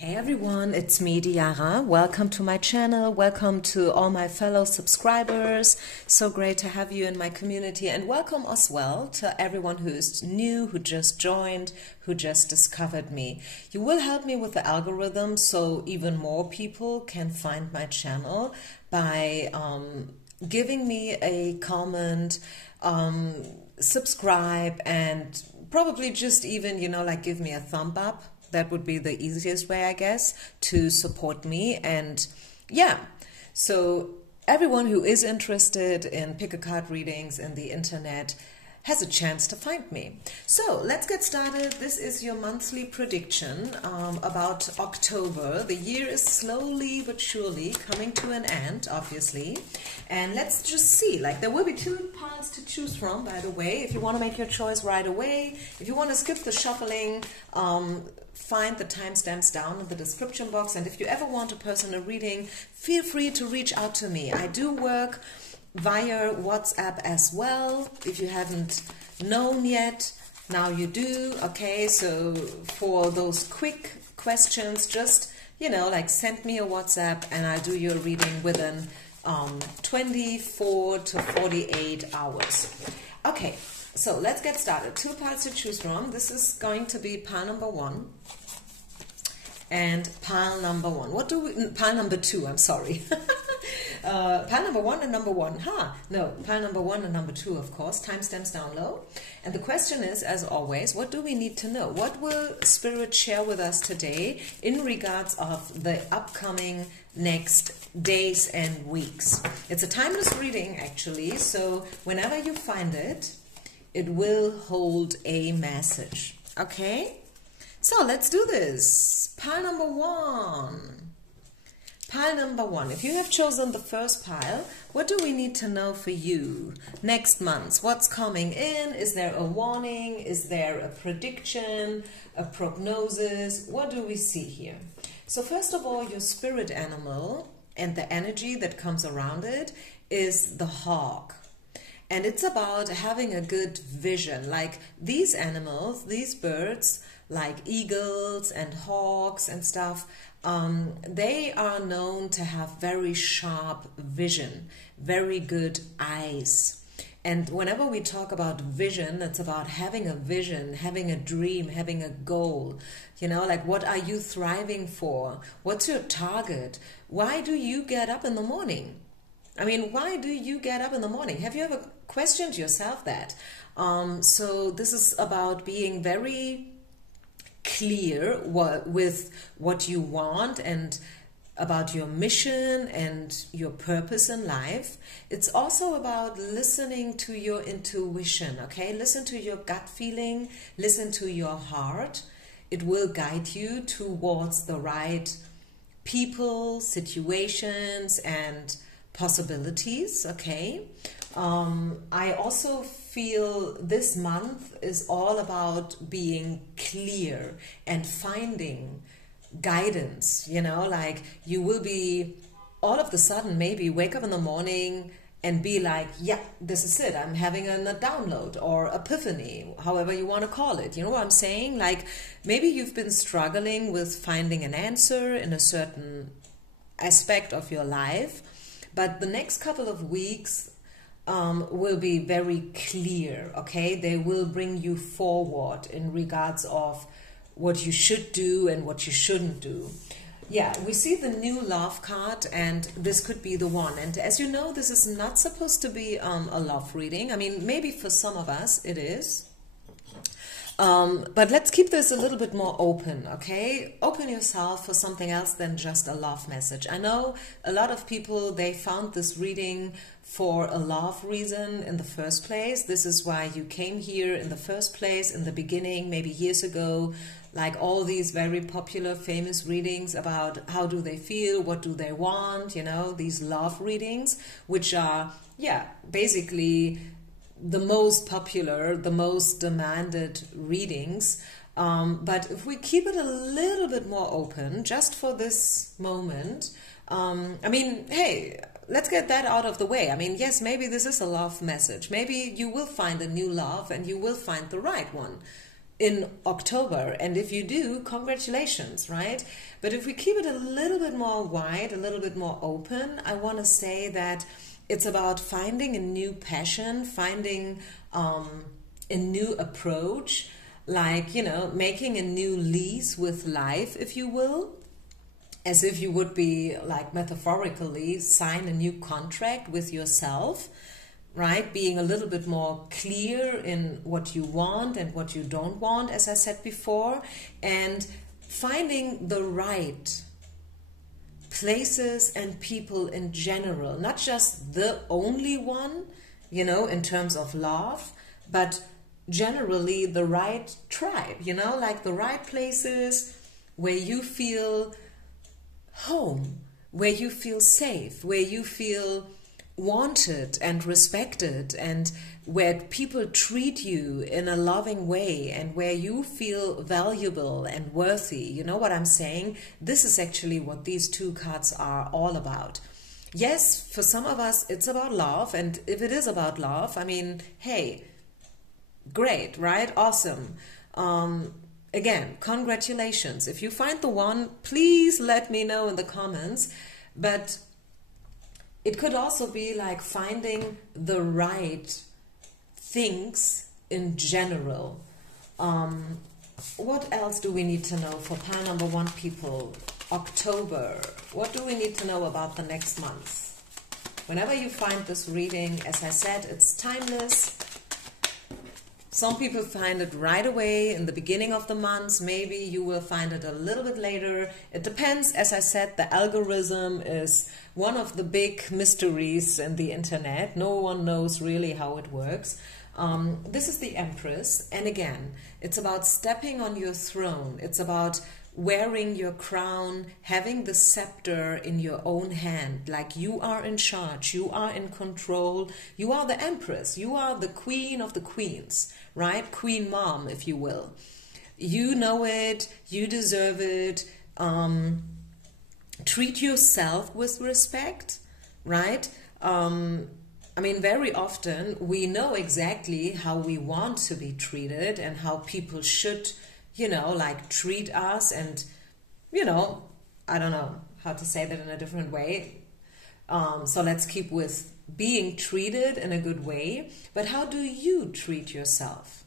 Hey everyone, it's me, Diara. Welcome to my channel. Welcome to all my fellow subscribers. So great to have you in my community, and welcome as well to everyone who's new, who just joined, who just discovered me. You will help me with the algorithm so even more people can find my channel by giving me a comment, subscribe, and probably just even, like give me a thumb up. That would be the easiest way, I guess, to support me. And yeah, so everyone who is interested in pick a card readings in the internet has a chance to find me. So let's get started. This is your monthly prediction about October. The year is slowly but surely coming to an end, obviously. And let's just see, there will be two piles to choose from, by the way. If you want to make your choice right away, if you want to skip the shuffling, find the timestamps down in the description box. And if you ever want a personal reading, feel free to reach out to me. I do work via WhatsApp as well. If you haven't known yet, now you do. Okay, so for those quick questions, just send me a WhatsApp and I'll do your reading within 24 to 48 hours. Okay, so let's get started. Two piles to choose from. This is going to be pile number 1 and pile number 1. Pile number 2, I'm sorry. Pile number 1 and number 1. Pile number 1 and number 2, of course. Timestamps down low. And the question is, as always, what do we need to know? What will Spirit share with us today in regards of the upcoming next days and weeks? It's a timeless reading, actually, so whenever you find it, it will hold a message. Okay? So let's do this. Pile number 1. Pile number 1. If you have chosen the first pile, what do we need to know for you next month? What's coming in? Is there a warning? Is there a prediction? A prognosis? What do we see here? So first of all, your spirit animal and the energy that comes around it is the hawk. And it's about having a good vision. Like these animals, these birds, like eagles and hawks and stuff, they are known to have very sharp vision, very good eyes. And whenever we talk about vision, it's about having a vision, having a dream, having a goal. What are you thriving for? What's your target? Why do you get up in the morning? Why do you get up in the morning? Have you ever questioned yourself that? So this is about being very clear with what you want and about your mission and your purpose in life. It's also about listening to your intuition, okay? Listen to your gut feeling, listen to your heart. It will guide you towards the right people, situations, and possibilities, okay? I also feel this month is all about being clear and finding guidance, you will be all of the sudden maybe wake up in the morning and be like, yeah, this is it. I'm having a download or epiphany, however you want to call it. You know what I'm saying? Maybe you've been struggling with finding an answer in a certain aspect of your life, but the next couple of weeks will be very clear, okay? They will bring you forward in regards of what you should do and what you shouldn't do. Yeah, we see the new love card, and this could be the one. And as you know, this is not supposed to be a love reading. Maybe for some of us it is. But let's keep this a little bit more open, okay? Open yourself for something else than just a love message. I know a lot of people, they found this reading for a love reason in the first place. This is why you came here in the first place, in the beginning, maybe years ago, like all these very popular, famous readings about how do they feel, what do they want, these love readings, which are, yeah, basically the most popular, the most demanded readings. But if we keep it a little bit more open, just for this moment, hey, let's get that out of the way. Yes, maybe this is a love message. Maybe you will find a new love and you will find the right one. in October. And if you do, congratulations, right? But if we keep it a little bit more wide, a little bit more open, I want to say that it's about finding a new passion, finding a new approach, like, you know, making a new lease with life, if you will, as if you would be, like, metaphorically sign a new contract with yourself, right? Being a little bit more clear in what you want and what you don't want, as I said before, and finding the right places and people in general, not just the only one, you know, in terms of love, but generally the right tribe, you know, like the right places where you feel home, where you feel safe, where you feel wanted and respected, and where people treat you in a loving way, and where you feel valuable and worthy. You know what I'm saying? This is actually what these two cards are all about. Yes, for some of us it's about love, and if it is about love, I mean, hey, great, right? Awesome. Again, congratulations. If you find the one, please let me know in the comments. But it could also be like finding the right things in general. What else do we need to know for pile number one, people? October. What do we need to know about the next month? Whenever you find this reading, as I said, it's timeless. Some people find it right away in the beginning of the month. Maybe you will find it a little bit later. It depends. As I said, the algorithm is one of the big mysteries in the internet. No one knows really how it works. This is the Empress. And again, it's about stepping on your throne. It's about wearing your crown, having the scepter in your own hand, like you are in charge, you are in control, you are the Empress, you are the queen of the queens, right? Queen mom, if you will. You know it, you deserve it. Treat yourself with respect, right? I mean, very often we know exactly how we want to be treated and how people should, you know, like treat us, and, you know, I don't know how to say that in a different way. So let's keep with being treated in a good way. But how do you treat yourself?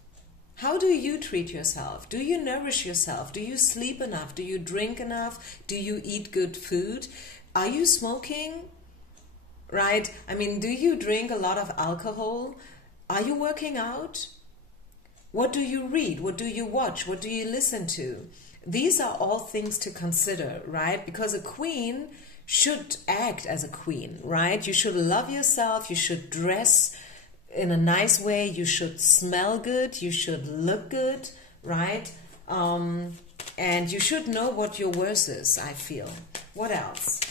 How do you treat yourself? Do you nourish yourself? Do you sleep enough? Do you drink enough? Do you eat good food? Are you smoking? Right? I mean, do you drink a lot of alcohol? Are you working out? What do you read? What do you watch? What do you listen to? These are all things to consider, right? Because a queen should act as a queen, right? You should love yourself. You should dress in a nice way. You should smell good. You should look good, right? And you should know what your worth is, I feel. What else?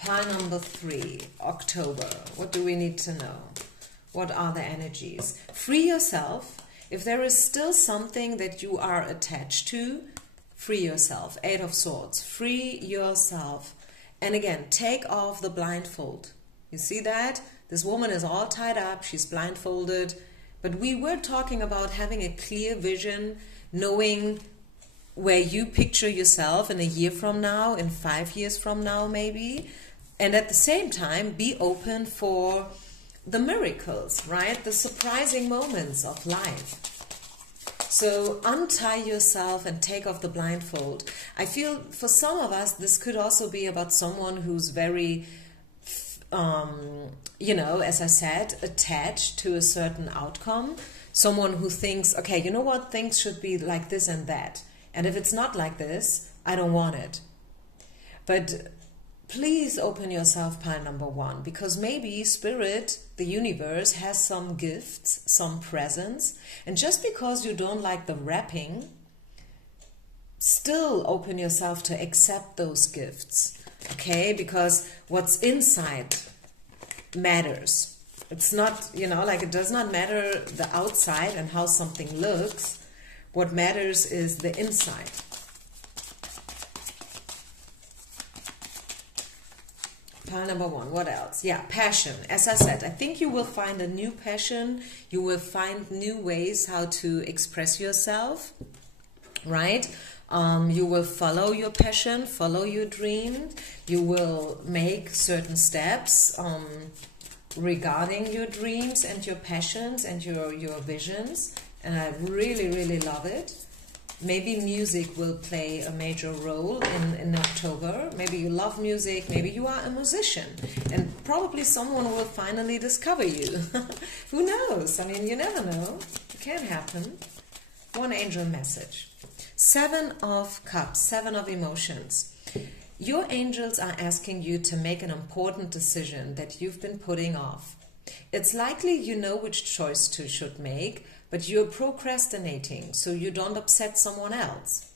Pile number 3, October. What do we need to know? What are the energies? Free yourself. If there is still something that you are attached to, free yourself. 8 of Swords. Free yourself. And again, take off the blindfold. You see that? This woman is all tied up. She's blindfolded. But we were talking about having a clear vision, knowing where you picture yourself in a year from now, in 5 years from now maybe. And at the same time, be open for the miracles, right? The surprising moments of life. So untie yourself and take off the blindfold. I feel for some of us, this could also be about someone who's very, you know, as I said, attached to a certain outcome. Someone who thinks, okay, you know what, things should be like this and that. And if it's not like this, I don't want it. But please open yourself, pile number 1, because maybe Spirit, the universe, has some gifts, some presents. And just because you don't like the wrapping, still open yourself to accept those gifts, okay? Because what's inside matters. It's not, you know, like it does not matter the outside and how something looks. What matters is the inside. Pile number 1. What else? Yeah, passion. As I said, I think you will find a new passion. You will find new ways how to express yourself, right? You will follow your passion, follow your dream. You will make certain steps regarding your dreams and your passions and your visions. And I really, really love it. Maybe music will play a major role in October. Maybe you love music. Maybe you are a musician. And probably someone will finally discover you. Who knows? I mean, you never know. It can happen. One angel message. 7 of Cups, 7 of emotions. Your angels are asking you to make an important decision that you've been putting off. It's likely you know which choice you should make, but you're procrastinating so you don't upset someone else.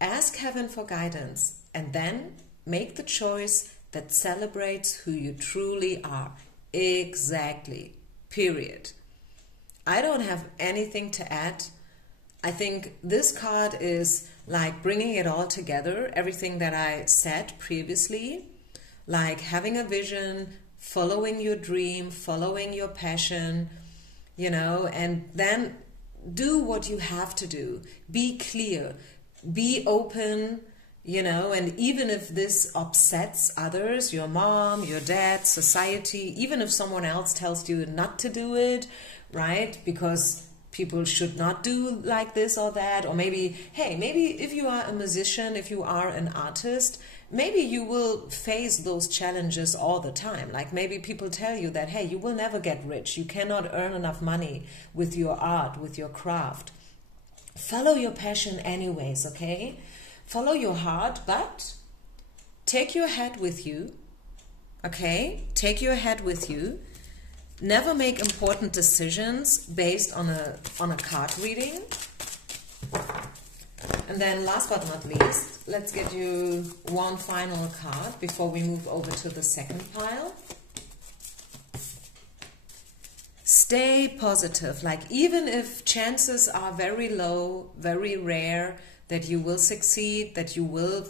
Ask heaven for guidance and then make the choice that celebrates who you truly are. Exactly. Period. I don't have anything to add. I think this card is like bringing it all together, everything that I said previously, like having a vision, following your dream, following your passion, you know, and then do what you have to do. Be clear, be open, you know, and even if this upsets others, your mom, your dad, society, even if someone else tells you not to do it, right, because people should not do like this or that, or maybe, hey, maybe if you are a musician, if you are an artist, maybe you will face those challenges all the time. Like maybe people tell you that, hey, you will never get rich. You cannot earn enough money with your art, with your craft. Follow your passion anyways, okay? Follow your heart, but take your head with you, okay? Take your head with you. Never make important decisions based on a card reading. And then last but not least, let's get you one final card before we move over to the second pile. Stay positive. Like even if chances are very low, very rare that you will succeed, that you will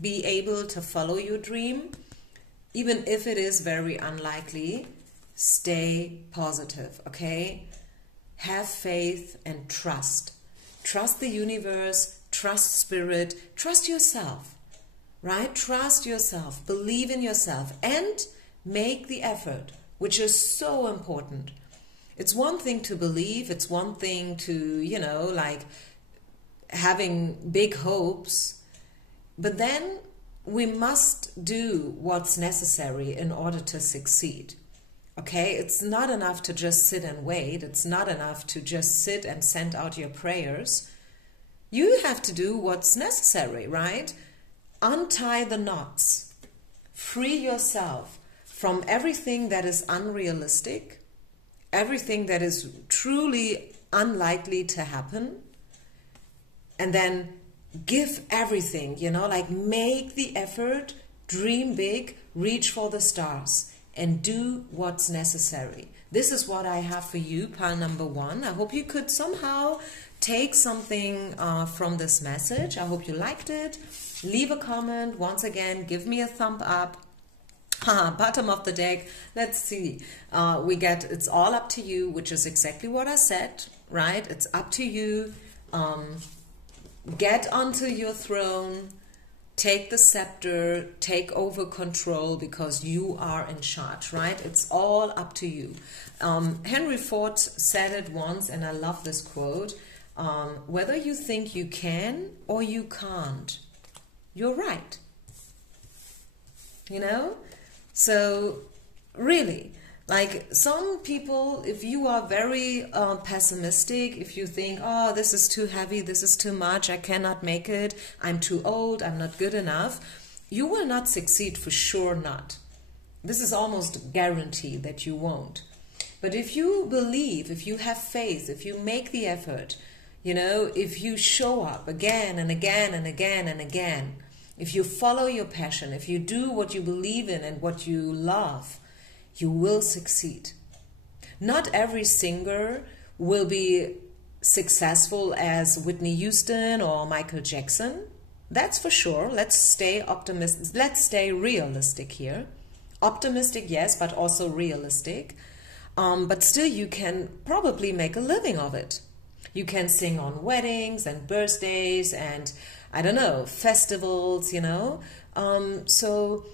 be able to follow your dream, even if it is very unlikely, stay positive, okay? Have faith and trust. Trust the universe, trust spirit, trust yourself, right? Trust yourself, believe in yourself, and make the effort, which is so important. It's one thing to believe, it's one thing to, you know, like having big hopes, but then we must do what's necessary in order to succeed. Okay, it's not enough to just sit and wait. It's not enough to just sit and send out your prayers. You have to do what's necessary, right? Untie the knots. Free yourself from everything that is unrealistic, everything that is truly unlikely to happen, and then give everything, you know, like make the effort, dream big, reach for the stars. And do what's necessary. This is what I have for you, pile number 1. I hope you could somehow take something from this message. I hope you liked it. Leave a comment. Once again, give me a thumb up. Bottom of the deck. Let's see. We get it's all up to you, which is exactly what I said, right? It's up to you. Get onto your throne. Take the scepter, take over control because you are in charge, right? It's all up to you. Henry Ford said it once, and I love this quote, whether you think you can or you can't, you're right. You know? So, really, like some people, if you are very pessimistic, if you think, oh, this is too heavy, this is too much, I cannot make it, I'm too old, I'm not good enough, you will not succeed, for sure not. This is almost guaranteed that you won't. But if you believe, if you have faith, if you make the effort, you know, if you show up again and again and again and again, if you follow your passion, if you do what you believe in and what you love, you will succeed. Not every singer will be successful as Whitney Houston or Michael Jackson. That's for sure. Let's stay optimistic. Let's stay realistic here. Optimistic, yes, but also realistic. But still, you can probably make a living of it. You can sing on weddings and birthdays and, I don't know, festivals, you know. So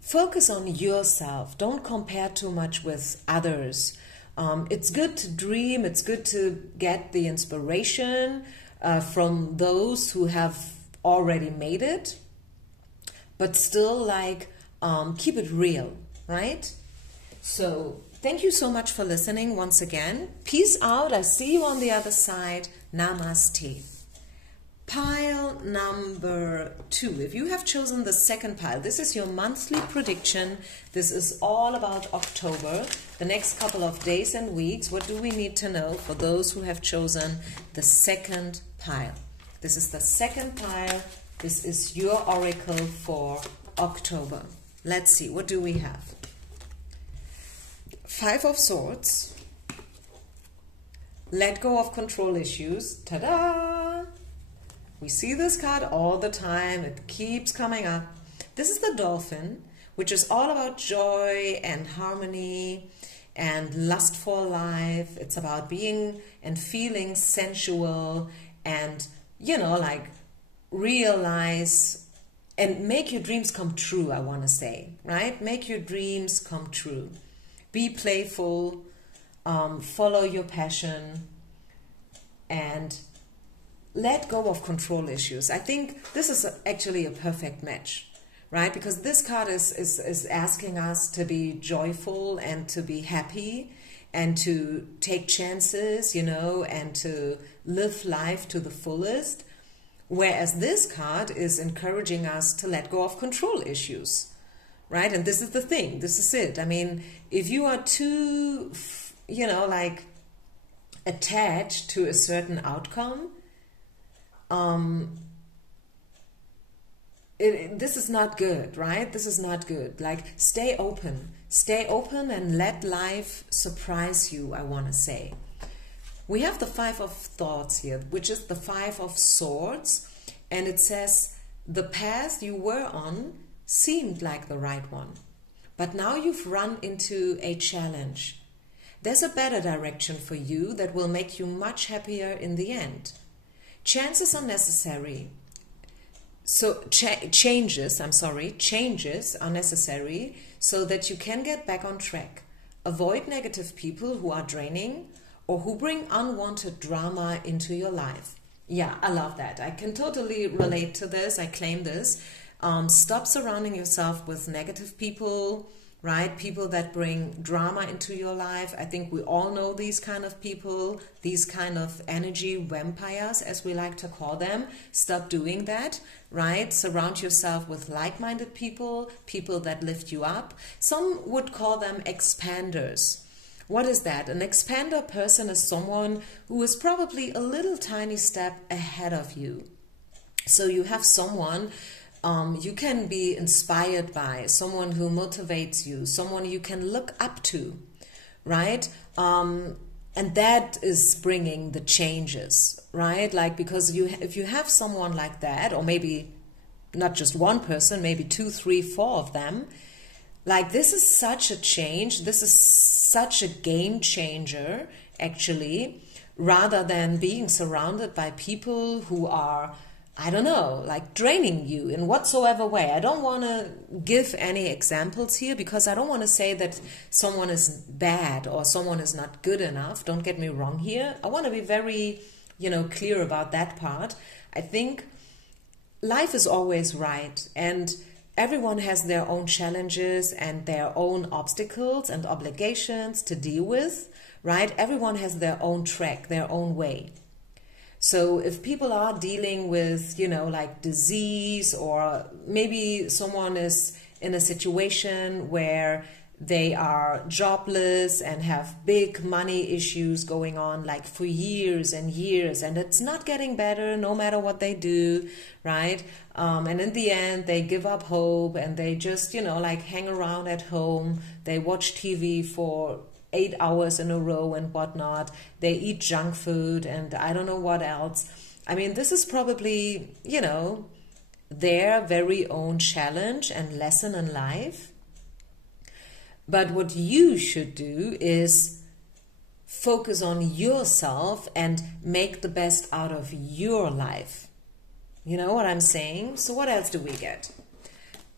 focus on yourself. Don't compare too much with others. It's good to dream. It's good to get the inspiration from those who have already made it. But still, like, keep it real, right? So thank you so much for listening once again. Peace out. I see you on the other side. Namaste. Pile number 2. If you have chosen the second pile, this is your monthly prediction. This is all about October, the next couple of days and weeks. What do we need to know for those who have chosen the second pile? This is the second pile. This is your oracle for October. Let's see, what do we have? 5 of Swords. Let go of control issues. Ta-da! We see this card all the time. It keeps coming up. This is the Dolphin, which is all about joy and harmony and lust for life. It's about being and feeling sensual and, you know, like realize and make your dreams come true, I want to say, right? Make your dreams come true. Be playful, follow your passion, and let go of control issues. I think this is actually a perfect match, right? Because this card is asking us to be joyful and to be happy and to take chances, you know, and to live life to the fullest. Whereas this card is encouraging us to let go of control issues, right? And this is the thing. This is it. I mean, if you are too, you know, like attached to a certain outcome, this is not good, right? This is not good. Like, stay open and let life surprise you, I want to say. We have the 5 of Thoughts here, which is the 5 of Swords, and it says the path you were on seemed like the right one, but now you've run into a challenge. There's a better direction for you that will make you much happier in the end. Changes are necessary. So changes are necessary so that you can get back on track. Avoid negative people who are draining or who bring unwanted drama into your life. Yeah, I love that. I can totally relate to this. I claim this. Stop surrounding yourself with negative people, right? People that bring drama into your life. I think we all know these kind of people, these kind of energy vampires, as we like to call them. Stop doing that, right? Surround yourself with like-minded people, people that lift you up. Some would call them expanders. What is that? An expander person is someone who is probably a little tiny step ahead of you. So you have someone you can be inspired by, someone who motivates you, someone you can look up to, right? And that is bringing the changes, right? Like, because if you have someone like that, or maybe not just one person, maybe 2, 3, 4 of them, like, this is such a change. This is such a game changer, actually, rather than being surrounded by people who are, I don't know, like draining you in whatsoever way. I don't want to give any examples here because I don't want to say that someone is bad or someone is not good enough. Don't get me wrong here. I want to be very, you know, clear about that part. I think life is always right, and everyone has their own challenges and their own obstacles and obligations to deal with, right? Everyone has their own track, their own way. So if people are dealing with, you know, like disease, or maybe someone is in a situation where they are jobless and have big money issues going on like for years and years, and it's not getting better no matter what they do, right? And in the end, they give up hope and they just, you know, like hang around at home. They watch TV for 8 hours in a row and whatnot. They eat junk food and I don't know what else. I mean, this is probably, you know, their very own challenge and lesson in life. But what you should do is focus on yourself and make the best out of your life. You know what I'm saying? So what else do we get?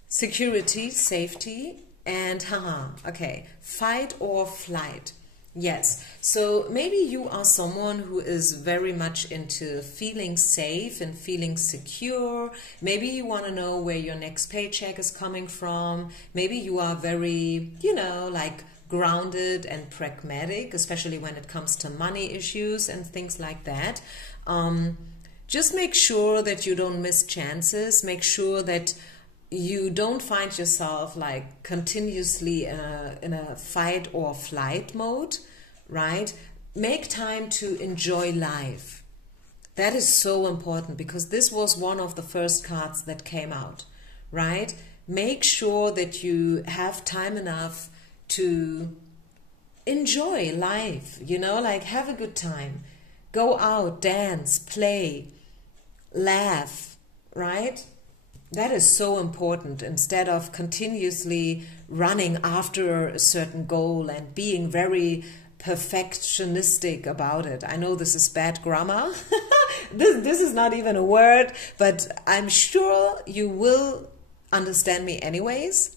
Security, safety, and okay, fight or flight. Yes, so maybe you are someone who is very much into feeling safe and feeling secure. Maybe you want to know where your next paycheck is coming from. Maybe you are very, like grounded and pragmatic, especially when it comes to money issues and things like that. Just make sure that you don't miss chances. Make sure that you don't find yourself like continuously in a fight or flight mode, right? Make time to enjoy life. That is so important because this was one of the first cards that came out, right? Make sure that you have time enough to enjoy life, like have a good time. Go out, dance, play, laugh, right? That is so important instead of continuously running after a certain goal and being very perfectionistic about it. I know this is bad grammar. This is not even a word, but I'm sure you will understand me anyways.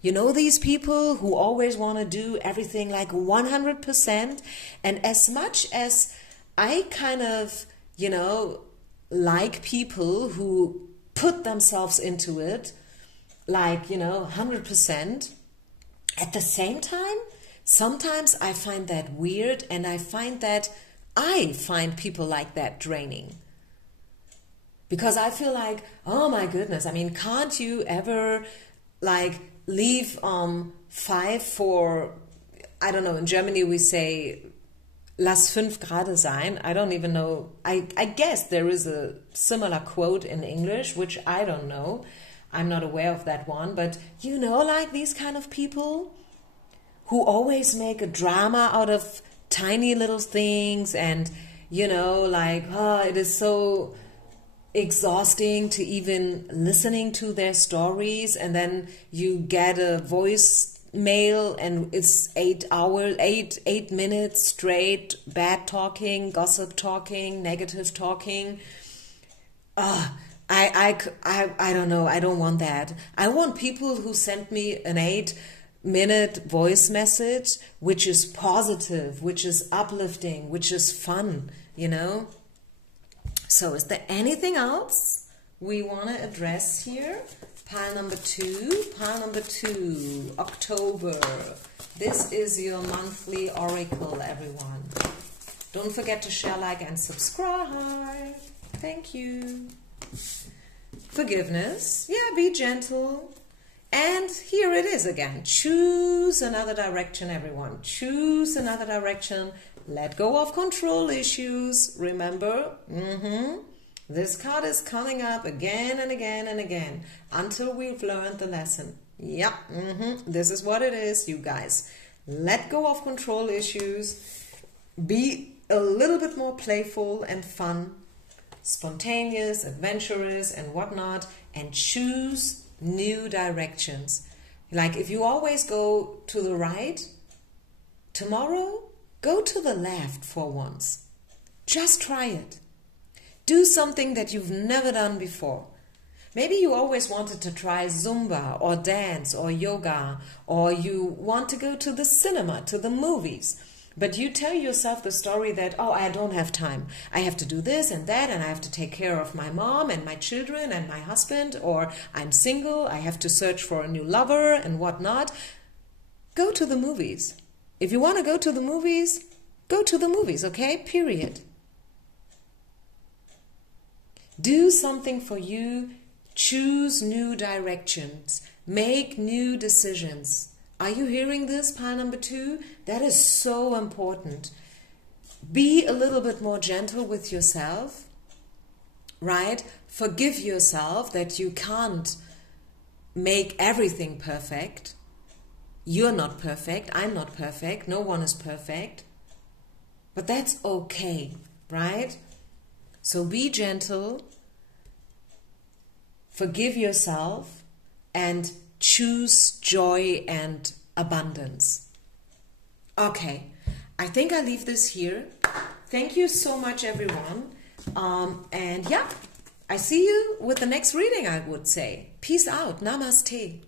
You know these people who always want to do everything like 100%, and as much as I kind of, like people who put themselves into it like 100%, at the same time sometimes I find that weird, and I find people like that draining, because I feel like, oh my goodness, I mean, can't you ever like leave 5 for, I don't know, in Germany we say lass 5 Grade sein. I don't even know. I guess there is a similar quote in English, which I don't know. I'm not aware of that one. But like these kind of people who always make a drama out of tiny little things, and, like, it is so exhausting to even listening to their stories, and then you get a voice mail and it's 8 minutes straight bad talking, gossip talking, negative talking. I don't know. I don't want that. I want people who send me an 8-minute voice message which is positive, which is uplifting, which is fun, So is there anything else we want to address here? Pile number 2, October. This is your monthly oracle, everyone. Don't forget to share, like, and subscribe. Thank you. Forgiveness. Yeah, be gentle. And here it is again. Choose another direction, everyone. Choose another direction. Let go of control issues. Remember? This card is coming up again and again and again until we've learned the lesson. Yep, this is what it is, you guys. Let go of control issues. Be a little bit more playful and fun, spontaneous, adventurous, and whatnot, and choose new directions. Like if you always go to the right, tomorrow go to the left for once. Just try it. Do something that you've never done before. Maybe you always wanted to try Zumba or dance or yoga, or you want to go to the cinema, to the movies. But you tell yourself the story that, oh, I don't have time. I have to do this and that, and I have to take care of my mom and my children and my husband, or I'm single, I have to search for a new lover and whatnot. Go to the movies. If you want to go to the movies, go to the movies, okay? Period. Do something for you. Choose new directions. Make new decisions. Are you hearing this, pile number 2? That is so important. Be a little bit more gentle with yourself, right? Forgive yourself that you can't make everything perfect. You're not perfect. I'm not perfect. No one is perfect. But that's okay, right? So be gentle, forgive yourself, and choose joy and abundance. Okay, I think I leave this here. Thank you so much, everyone. And yeah, I see you with the next reading, I would say. Peace out. Namaste.